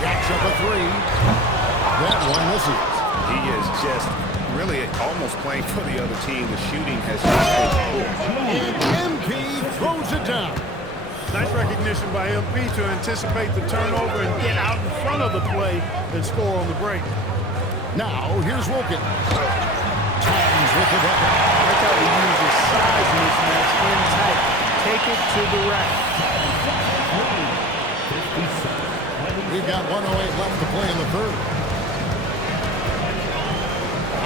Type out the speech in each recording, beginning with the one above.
Jacks up a three. That one misses. He is just really almost playing for the other team. The shooting has just been poor. And MP throws it down. Nice recognition by MP to anticipate the turnover and get out in front of the play and score on the break. Now, here's Wilkins. Towns with the bucket. That's how he uses size mismatch in tight. Take it to the rack. We've got 1:08 left to play in the third.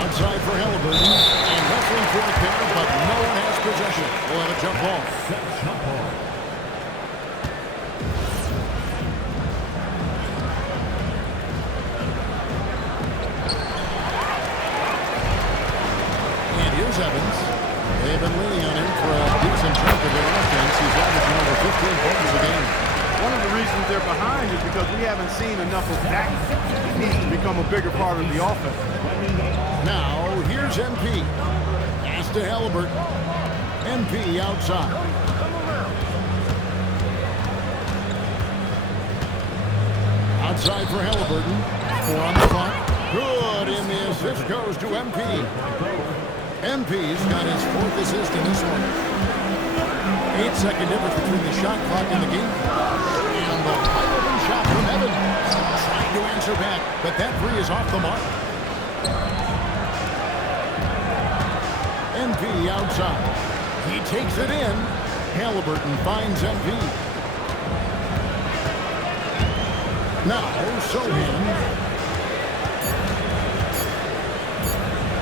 Outside for Halliburton. And wrestling for it there, but no one has possession. We'll have a jump ball. And here's Evans. They've been leaning on him for a decent chunk of their offense. He's averaging over 15 points a game. One of the reasons they're behind is because we haven't seen enough of that. He needs to become a bigger part of the offense. Now, here's MP. Pass to Halliburton. MP outside. Outside for Halliburton. 4 on the clock. Good in the assist goes to MP. MP's got his 4th assist in this one. 8-second difference between the shot clock and the game. And the wide-open shot from Evans. Trying to answer back, but that three is off the mark. MP outside. He takes it in. Halliburton finds MP. Now, Sohan.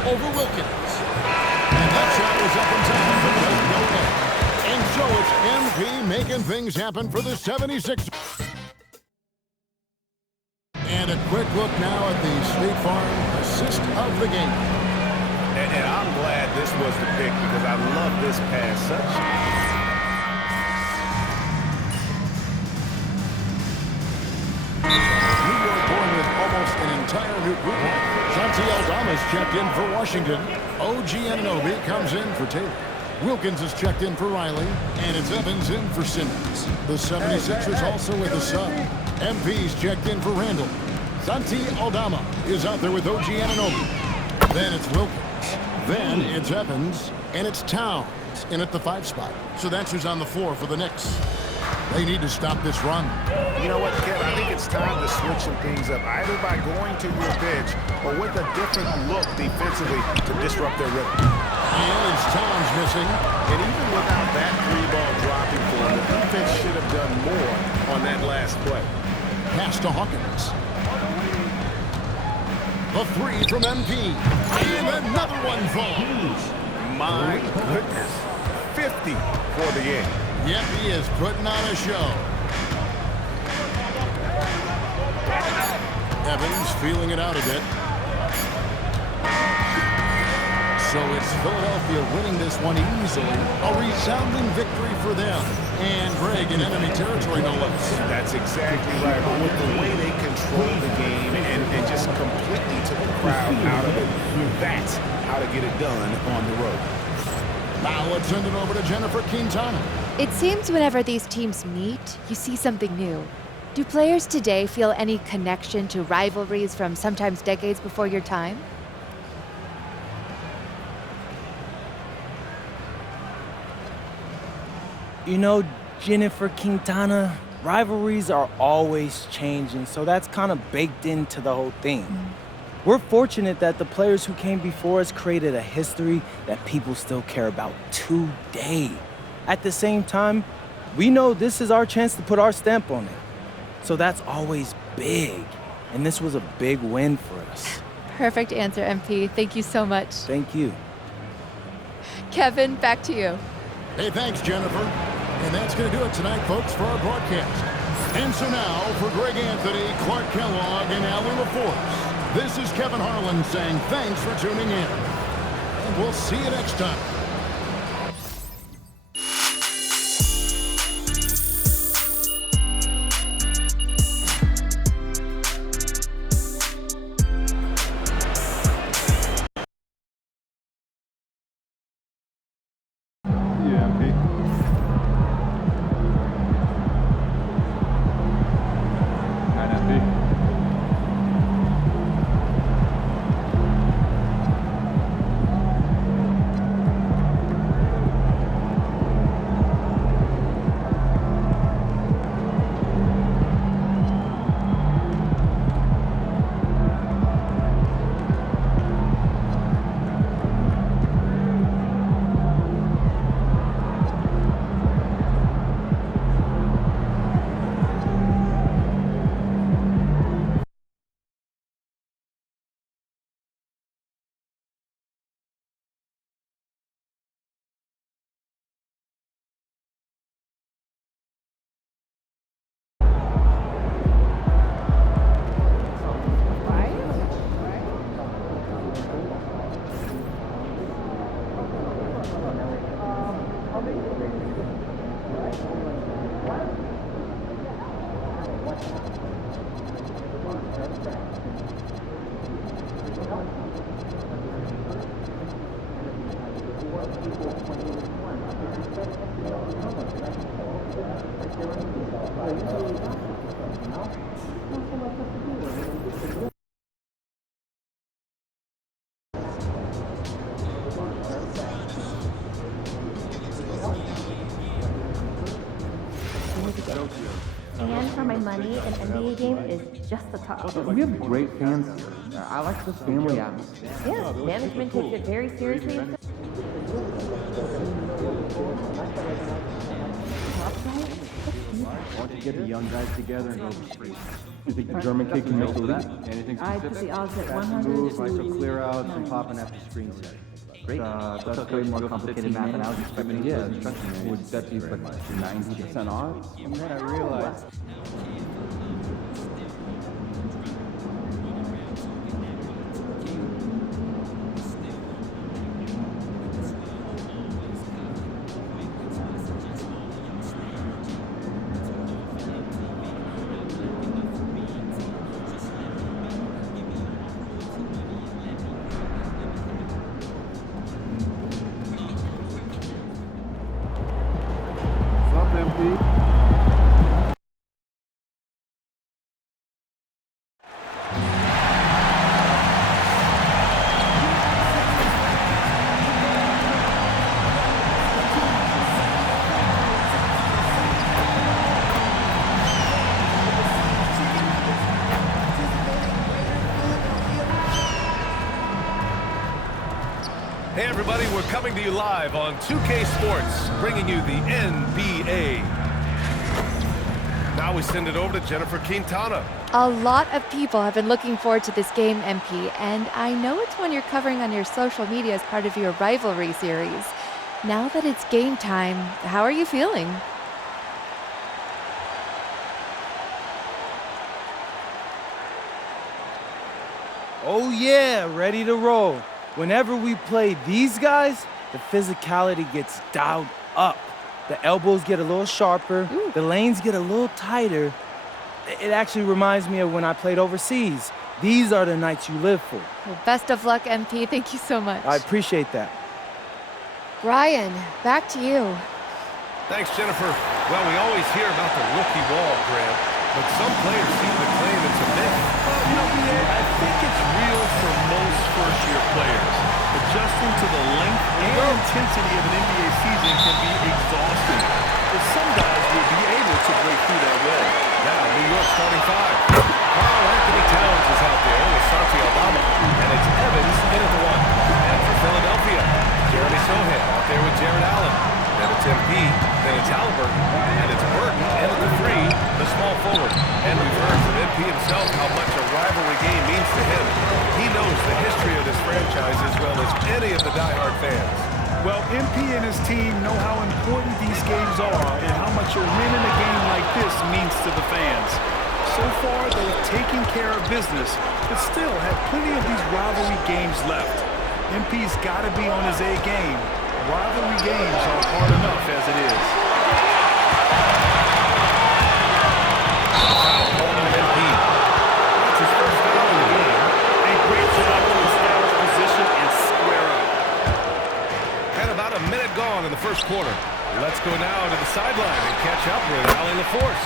Over Wilkins. And that shot was up and down, but doesn't go in. And so it's MP making things happen for the 76. And a quick look now at the State Farm assist of the game. And I'm glad this was the pick because I love this pass. New York going with almost an entire new group. Santi Aldama's checked in for Washington. OG Anunoby comes in for Taylor. Wilkins is checked in for Riley. And it's Evans in for Simmons. The 76ers also with a sub. MP's checked in for Randall. Santi Aldama is out there with OG Anunoby. Then it's Wilkins. Then it's Evans. And it's Towns in at the 5 spot. So that's who's on the floor for the Knicks. They need to stop this run. You know what, Kev? I think it's time to switch some things up, either by going to your bench or with a different look defensively to disrupt their rhythm. And it's Towns missing. And even without that 3-ball dropping for him, the defense should have done more on that last play. Pass to Hawkins. The 3 from MP. And another one falls. My goodness. 50 for the end. Yep, he is putting on a show. Evans feeling it out a bit. So it's Philadelphia winning this one easily. A resounding victory for them. And Greg in enemy territory, no less. That's exactly right. But with the way they controlled the game and just completely took the crowd out of it, that's how to get it done on the road. Now let's send it over to Jennifer Quintana. It seems whenever these teams meet, you see something new. Do players today feel any connection to rivalries from sometimes decades before your time? You know, Jennifer Quintana, rivalries are always changing, so that's kind of baked into the whole thing. We're fortunate that the players who came before us created a history that people still care about today. At the same time, we know this is our chance to put our stamp on it. So that's always big, and this was a big win for us. Perfect answer, MP. Thank you so much. Thank you. Kevin, back to you. Hey, thanks, Jennifer. And that's going to do it tonight, folks, for our broadcast. And so now, for Greg Anthony, Clark Kellogg, and Allie LaForce, this is Kevin Harlan saying thanks for tuning in. And we'll see you next time. an NBA game is just a touch. We have great fans here. I like the family atmosphere. Yeah, management takes it very seriously. Why don't you get the young guys together and go to the street? You think the German kid can make the leap? Anything I put specific? the odds at Fast 100 move, to ISO clear outs, and popping after screen set. Great. That's way more complicated math than I was expecting. Yeah, would that be like 90% odds? And then I realized. Hey everybody, we're coming to you live on 2K Sports, bringing you the NBA. Now we send it over to Jennifer Quintana. A lot of people have been looking forward to this game, MP, and I know it's one you're covering on your social media as part of your rivalry series. Now that it's game time, how are you feeling? Oh yeah, ready to roll. Whenever we play these guys, the physicality gets dialed up. The elbows get a little sharper, the lanes get a little tighter. It actually reminds me of when I played overseas. These are the nights you live for. Well, best of luck, MP. Thank you so much. I appreciate that. Brian, back to you. Thanks, Jennifer. Well, we always hear about the rookie wall, Grant, but some players seem to claim it's a myth. I think it's real for most first-year players. Adjusting to the length and intensity of an NBA season can be exhausting, but some guys will be able to break through that wall. Now, New York starting five. Karl Anthony Towns is out there with Santi Aldama, and it's Evans in at the one. And for Philadelphia, Jeremy Sohan out there with Jared Allen. Then it's MP, then it's Halliburton, and it's Burton in at the three, the small forward. And we've heard from MP himself how much a rivalry game means to him. He knows the history of this franchise as well as any of the diehard fans. Well, MP and his team know how important these games are and how much a win in a game like this means to the fans. So far, they've taken care of business, but still have plenty of these rivalry games left. MP's got to be on his A game. Rivalry games are hard enough as it is. Foul called on MP. That's his first foul in the game. A great job to establish position and square up. And about a minute gone in the first quarter. Let's go now to the sideline and catch up with Allie LaForce.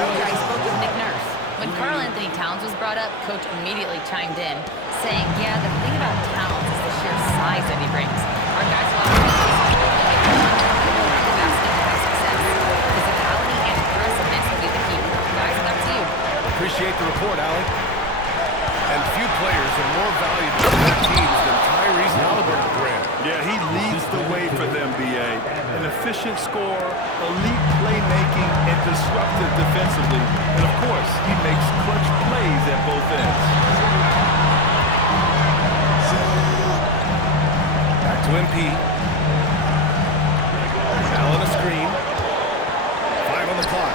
Earlier, I spoke with Nick Nurse. When Karl Anthony Towns was brought up, Coach immediately chimed in, saying, yeah, the thing about Towns is the sheer size that he brings. Our guys will have to make the capacity to have success. Physicality and aggressiveness will be the key. Guys, back to you. Appreciate the report, Allie. And few players are more valuable to their teams than Tyrese Halliburton, Grant. Yeah, he leads the way for them, B.A. An efficient scorer, elite playmaking, and disruptive defensively. And, of course, he makes clutch plays at both ends. Back to MP. Allen a screen. 5 on the clock.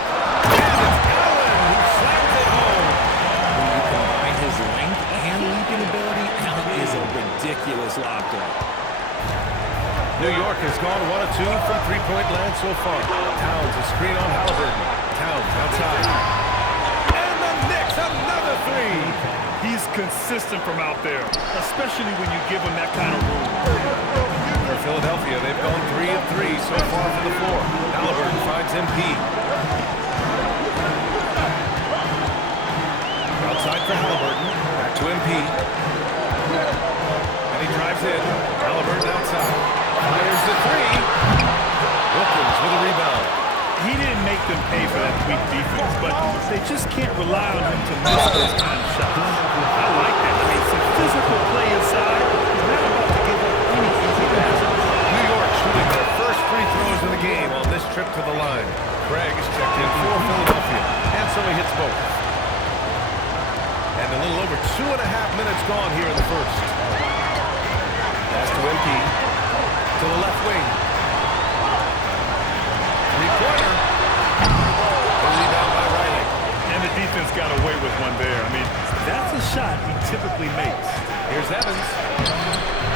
And it's Allen who slams it home. When you combine his length and leaping ability, Allen is a ridiculous locker. New York has gone 1 of 2 from three-point land so far. Towns a screen on Halliburton. Towns outside. And the Knicks another three. He's consistent from out there, especially when you give him that kind of room. For Philadelphia, they've gone 3 of 3 so far from the floor. Halliburton finds MP. Outside for Halliburton. Back to MP. And he drives in. Halliburton outside. Fires the three. Wilkins with a rebound. He didn't make them pay for that weak defense, but they just can't rely on him to miss those kind of shots. I like that. I mean, some physical play inside. He's not about to give up any easy passes. New York shooting their first free throws of the game on this trip to the line. Craig is checked in for Philadelphia, and so he hits both. And a little over 2.5 minutes gone here in the first. Pass to MP, to the left wing. Three-pointer. Rebound by Riley. And the defense got away with one there. I mean, that's a shot he typically makes. Here's Evans.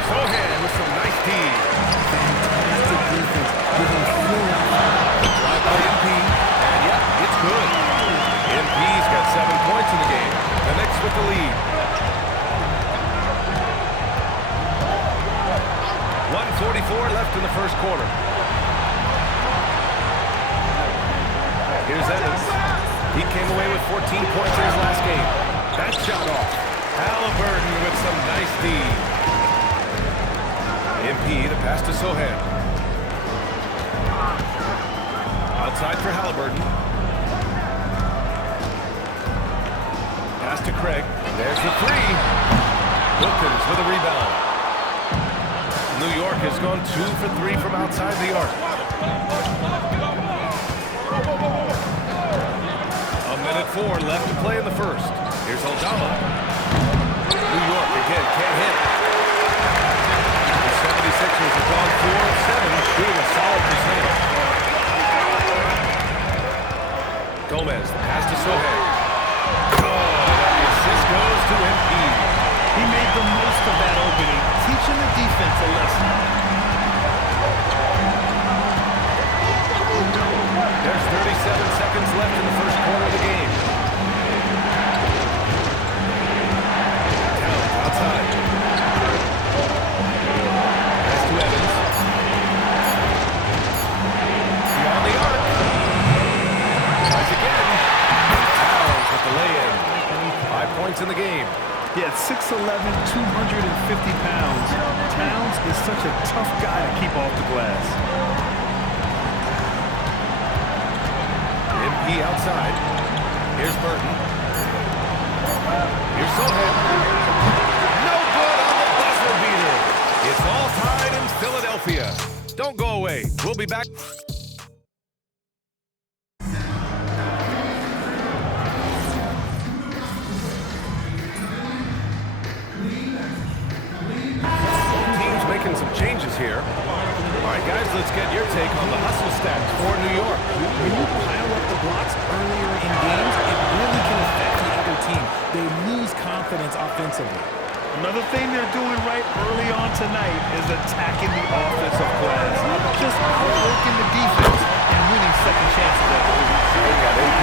Sohan with some nice D. Fantastic defense. Giving full Drive by MP, and yeah, it's good. MP's got 7 points in the game. The Knicks with the lead. 1:44 left in the first quarter. Here's Evans. He came away with 14 points in his last game. That shot off. Halliburton with some nice D. MP, the pass to Sohan. Outside for Halliburton. Pass to Craig. There's the three. Wilkins with a rebound. New York has gone 2 for 3 from outside the arc. A minute 4 left to play in the first. Here's Aldama. New York again can't hit. The 76ers have gone 4 of 7, shooting a solid percentage. Gomez, the pass to Sohan. The assist goes to MP. He made the most of that opening, teaching the defense a lesson. There's 37 seconds left in the first quarter of the game. Towns outside. Pass to Evans. Beyond the arc. Tries again. Towns with the lay-in. 5 points in the game. Yeah, 6'11", 250 pounds. Towns is such a tough guy to keep off the glass. MP outside. Here's Burton. Here's Sohan. No good on the buzzer beater. It's all tied in Philadelphia. Don't go away. We'll be back. Some changes here. All right, guys, let's get your take on the hustle stats for New York. When you pile up the blocks earlier in games, it really can affect the other team. They lose confidence offensively. Another thing they're doing right early on tonight is attacking the offensive glass. Just outworking the defense and winning second chances at the lead. They got AP.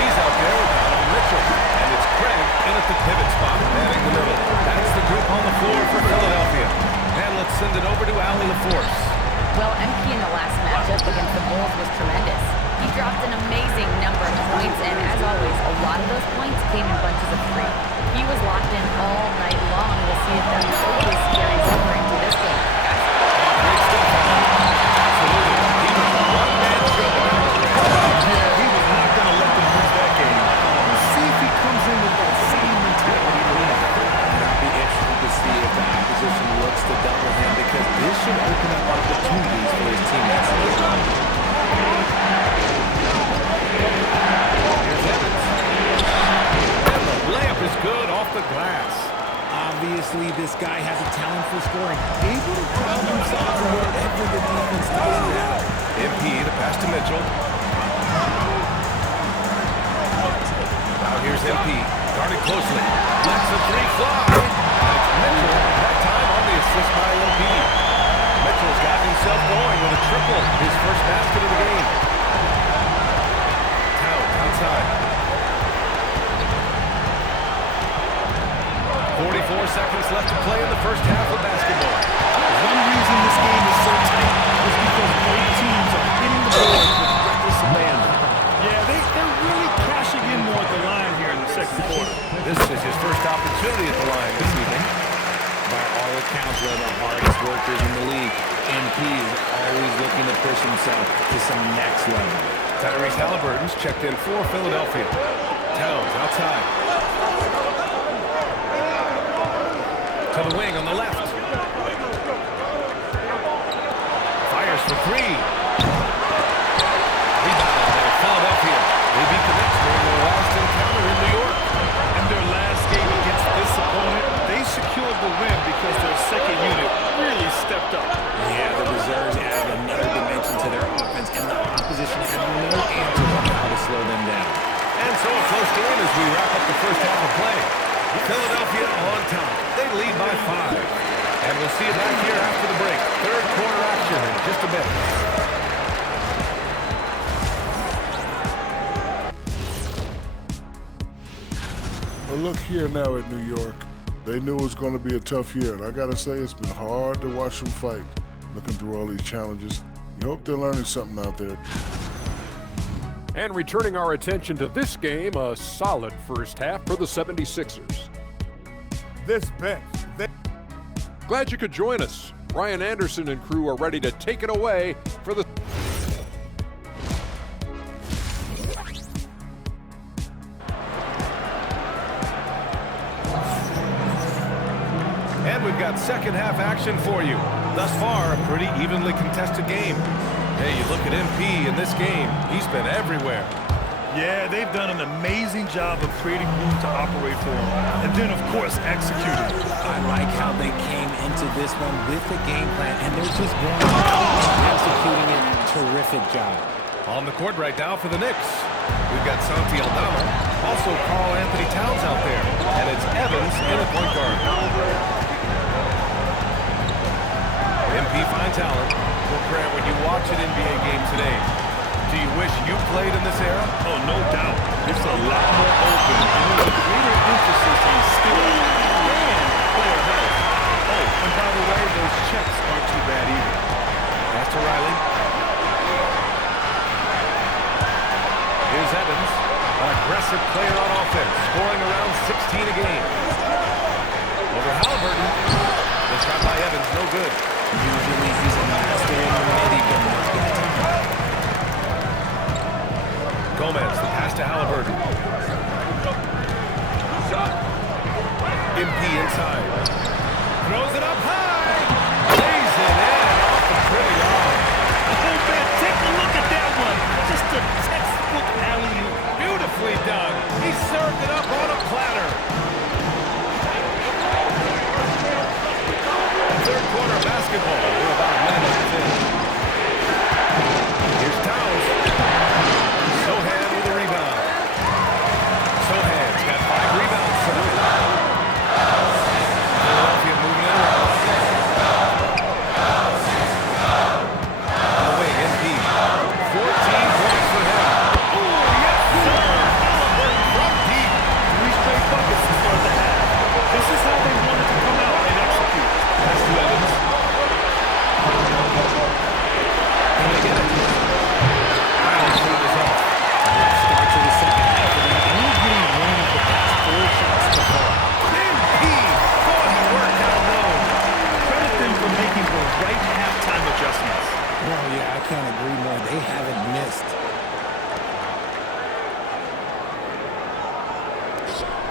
He's out there with Donovan Mitchell. And it's Craig in at the pivot spot, manning the middle. That's the group on the floor for Philadelphia. And let's send it over to Allie LaForce. Well, MP in the last matchup against the Bulls was tremendous. He dropped an amazing number of points, and as always, a lot of those points came in bunches of 3. He was locked in all night long. We'll see if that focus carries over into this game. Great stuff. Absolutely. He was a one-man show. Yeah, he was not going to let them lose that game. We'll see if he comes in with that same mentality to win. I'll be interested to see if the opposition looks to double him, because this should open up opportunities for his teammates. Here's Evans. And the layup is good off the glass. Obviously, this guy has a talent for scoring, able to crowd himself from whatever the defense does now. MP, the pass to Mitchell. Now here's MP, guarded closely. Lets the three fly. And it's Mitchell, that time on the assist by LP. Mitchell's got himself going with a triple, his first basket of the game. Towns outside. 44 seconds left to play in the first half of basketball. One reason this game is so tight is because both teams are hitting the board with reckless abandon. Yeah, they're really cashing in more at the line here in the second quarter. This is his first opportunity at the line this evening. By all accounts, one of the hardest workers in the league. MP is always looking to push himself to some next level. Tyrese Halliburton's checked in for Philadelphia. Towns outside. To the wing on the left. Fires for three. Rebound by Philadelphia. They beat the Knicks during their last encounter in New York. In their last game against this opponent, they secured the win because their second unit really stepped up. Yeah, the reserves added another dimension to their offense, and the opposition had no answer on how to slow them down. And so a close game as we wrap up the first half of play. Philadelphia on top. They lead by 5. And we'll see you back here after the break. Third quarter action in just a bit. Well, look here now at New York. They knew it was going to be a tough year, and I got to say it's been hard to watch them fight, looking through all these challenges. You hope they're learning something out there. And returning our attention to this game, a solid first half for the 76ers. This bench, Glad you could join us. Ryan Anderson and crew are ready to take it away for the... And we've got second half action for you. Thus far, a pretty evenly contested game. Hey, you look at MP in this game, he's been everywhere. Yeah, they've done an amazing job of creating room to operate for him. And then, of course, executing. I like how they came into this one with the game plan, and they're just going out executing it. Terrific job. On the court right now for the Knicks. We've got Santi Aldama, also Karl Anthony Towns out there, and it's Evans in the point guard. MP finds Allen. Well, Grant, when you watch an NBA game today, do you wish you played in this era? Oh, no doubt. It's a lot more open, and there's a greater emphasis on skill and player health. Oh, and by the way, those checks aren't too bad either. Pass to Riley. Here's Evans, an aggressive player on offense, scoring around 16 a game. Over Halliburton. This shot by Evans, no good. Usually he's a master in the midi, but not that time. Gomez, the pass to Halliburton. MP inside. Throws it up high. Lays it in off the pretty arm. Oh, man, take a look at that one. Just a textbook alley-oop. Beautifully done. He served it up on a platter. Third quarter basketball. We're about a minute in. Here's Towns. Sohan with a rebound. Sohan's got 5 rebounds tonight. Philadelphia moving it around. On the wing, MP. 14 points for him. Oh, yes, sir. Halliburton from deep. 3 straight buckets to start the half. This is how they wanted to come out and execute. Pass to Evans. Can they get it? Riley's shot is off. Start to the second half, and they're only getting one of the past 4 shots to fall. MP thought he worked down low. Credit them for making the right halftime adjustments. Well, yeah, I can't agree more. They haven't missed.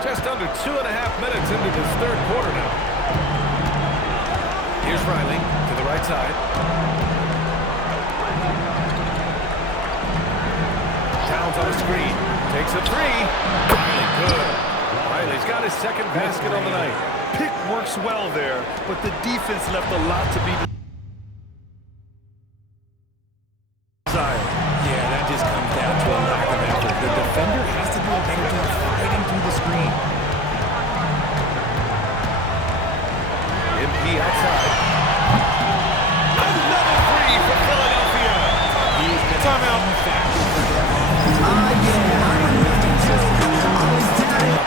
Just under 2.5 minutes into this third quarter now. Here's Riley to the right side. Towns on the screen. Takes a 3. Riley good. Riley's got his second basket on the night. Pick works well there, but the defense left a lot to be desired. Yeah, that just comes down to a lack of effort. The defender has to do a better job fighting through the screen. MP outside. Another 3 for Philadelphia. He's been timeout.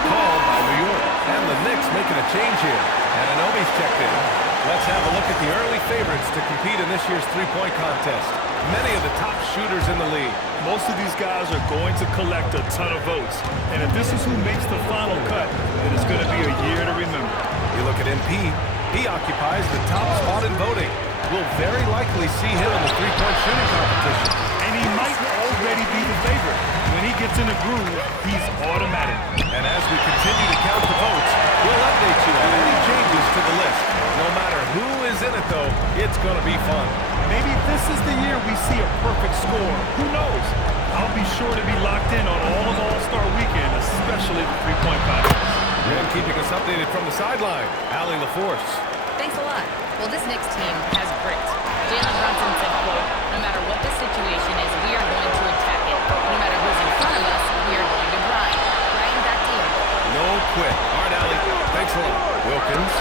Called by New York. And the Knicks making a change here. And Anunoby's checked in. Let's have a look at the early favorites to compete in this year's three-point contest. Many of the top shooters in the league. Most of these guys are going to collect a ton of votes. And if this is who makes the final cut, then it's going to be a year to remember. You look at MP, he occupies the top spot in voting. we'll very likely see him in the three-point shooting competition. And he might already be the favorite. When he gets in a groove, he's automatic. And as we continue to count the votes, we'll update you on any changes to the list. No matter who is in it, though, it's going to be fun. Maybe this is the year we see a perfect score. Who knows? I'll be sure to be locked in on all of All-Star Weekend, especially the three-point contest. And keeping us updated from the sideline, Allie LaForce. Thanks a lot. Well, this Knicks team has grit. Jalen Brunson said, quote, no matter what the situation is, we are going to attack it. No matter who's in front of us, we are going to grind. Ryan, back to you. No quit. All right, Allie. Thanks a lot. Wilkins.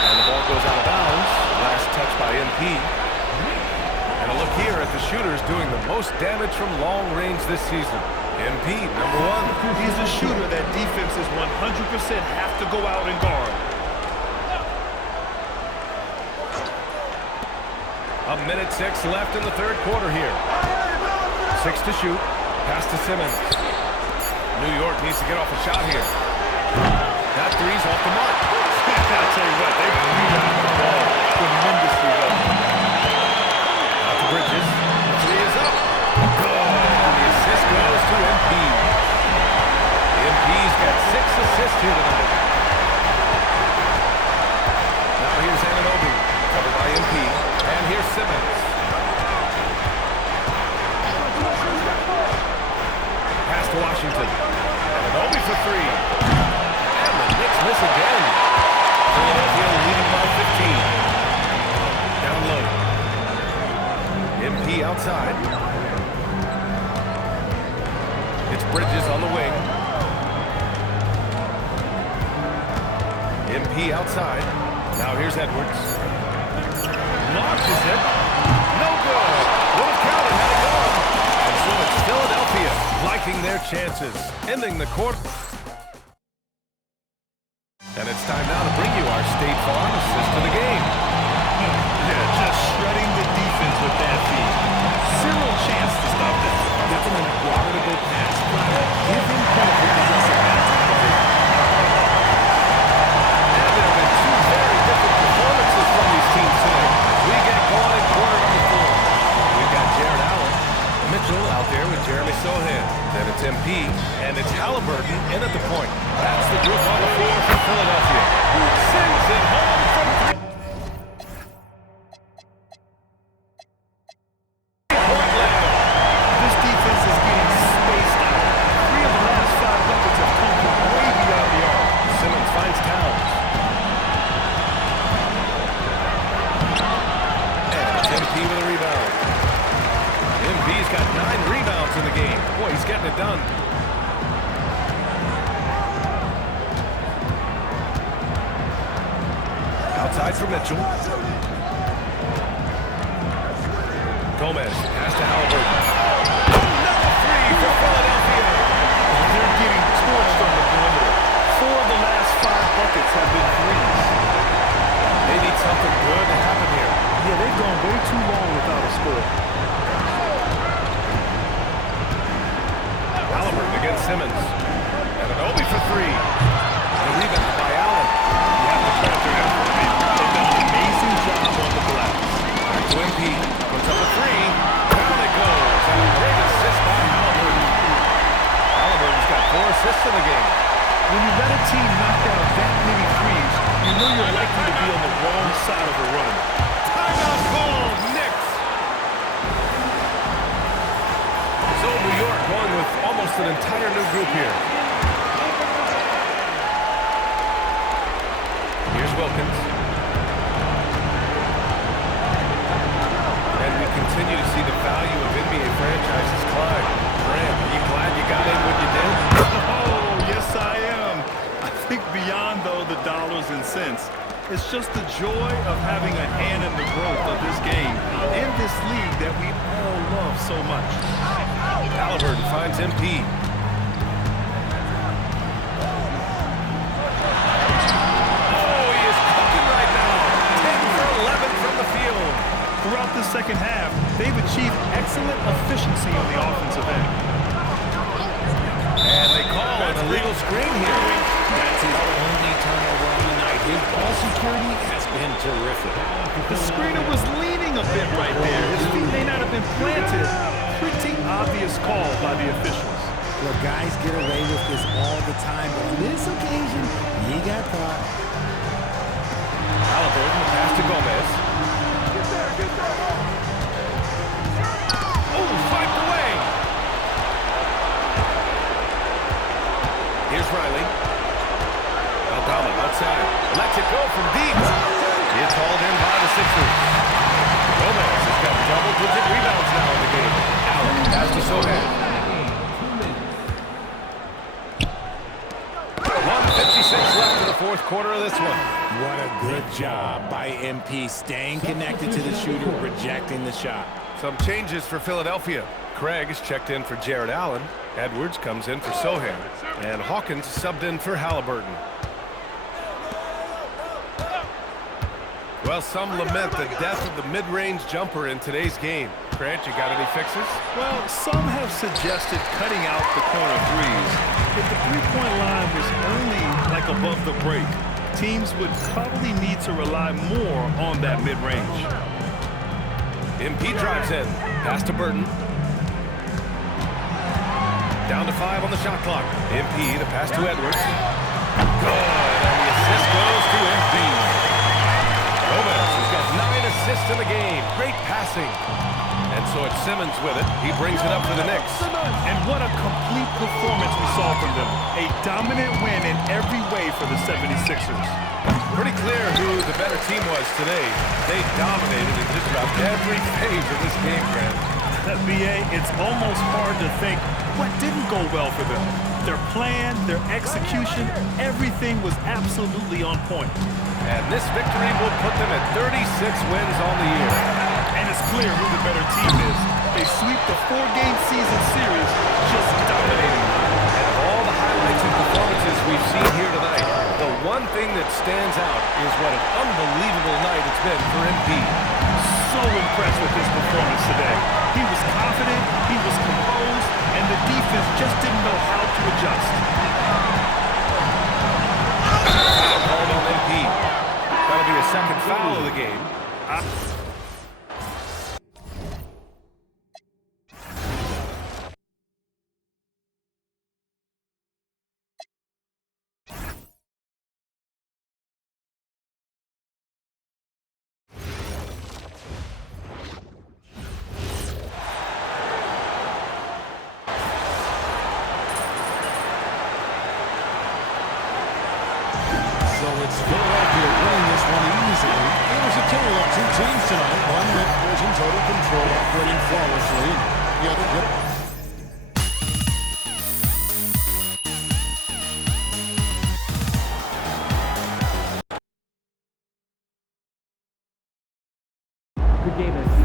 And the ball goes out of bounds. Last touch by MP. And a look here at the shooters doing the most damage from long range this season. MP, number 1. He's a shooter that defenses 100% have to go out and guard. A minute 6 left in the third quarter here. 6 to shoot. Pass to Simmons. New York needs to get off a shot here. That three's off the mark. I'll tell you what, they rebound the ball tremendously well. Out to Bridges. The three is up. Good. And the assist goes to MP. MP's got 6 assists here tonight. Now here's Anunoby. Covered by MP. And here's Simmons. Pass to Washington. Anunoby for 3. And the Knicks miss again. Philadelphia leading by 15. Down low. MP outside. It's Bridges on the wing. MP outside. Now here's Edwards. Launches it. No good. Would have counted had it gone. And so it's Philadelphia liking their chances. Ending the quarter. And it's time now to bring you our State Farm assist to the game. Yeah, just shredding the defense with that feed. Zero chance to stop that. That's an unguardable pass. Give him credit for possessing that type of it. And there have been 2 very different performances from these teams today. We get going in quarter number 4. We've got Jared Allen. Mitchell out there with Jeremy Sohan. Then it's MP, and it's Halliburton in at the point. That's the group on the floor for Philadelphia. Sends it home from 3. This defense is getting spaced out. 3 of the last 5 buckets have come from way beyond the arc. Simmons finds Towns. And it's MP with a rebound. MP's got 9 rebounds in the game. Boy, he's getting it done. Outside for Mitchell. Gomez, pass to Halliburton. Another 3 for Philadelphia. They're getting torched on the perimeter. 4 of the last 5 buckets have been threes. They need something good to happen here. Yeah, they've gone way too long without a score. Halliburton against Simmons. And Anunoby for 3. The rebound by Allen. You have to credit their effort, man. They've done an amazing job on the glass. Back to MP. Puts up a 3. Down it goes. And a great assist by Halliburton. Halliburton's got 4 assists in the game. When you let a team knock down that many threes, you know you're likely to be on the wrong side of a run. Timeout call, Knicks. So New York going with almost an entire new group here. Here's Wilkins. And we continue to see the value of NBA franchises climb. Grant, are you glad you got in when you did? Oh, yes I am. I think beyond, though, the dollars and cents, it's just the joy of having a hand in the growth of this game in this league that we all love so much. Halliburton finds MP. Throughout the second half, they've achieved excellent efficiency on the offensive end. And they call an illegal screen here. That's his only turnover on the night. His ball security has been terrific. The screener was leaning a bit right there. His feet may not have been planted. Pretty obvious call by the officials. Look, guys get away with this all the time, but on this occasion, he got caught. Halliburton pass to Gomez. Oh, swiped away. Here's Riley. Aldama outside. Lets it go from deep. It's hauled in by the Sixers. Gomez has got double-digit rebounds now in the game. Allen pass to Sohan. 1:56 left in the fourth quarter of this one. What a good job by MP staying connected to the shooter, rejecting the shot. Some changes for Philadelphia. Craig is checked in for Jared Allen. Edwards comes in for Sohan. And Hawkins subbed in for Halliburton. Well, some lament the death of the mid-range jumper in today's game. Grant, you got any fixes? Well, some have suggested cutting out the corner threes. If the three-point line was only like above the break, teams would probably need to rely more on that mid-range. MP drives in. Pass to Burton. Down to 5 on the shot clock. MP, the pass to Edwards. Good, and the assist goes to MP. Gomez has got 9 assists in the game. Great passing. And so it's Simmons with it. He brings it up for the Knicks. And what a complete performance we saw from them. A dominant win in every way for the 76ers. Pretty clear who the better team was today. They dominated in just about every phase of this game, Grant. B.A., it's almost hard to think what didn't go well for them. Their plan, their execution, everything was absolutely on point. And this victory will put them at 36 wins on the year. And it's clear who the better team is. They sweep the 4-game season series, just dominating. And of all the highlights and performances we've seen here tonight, the one thing that stands out is what an unbelievable night it's been for MP. So impressed with his performance today. He was confident, he was composed, and the defense just didn't know how to adjust. Called on MP. That'll be a second foul of the game. So it's Philadelphia winning this one easily. It was a tale of two teams tonight. One that was in total control, operating flawlessly. The other good. The game is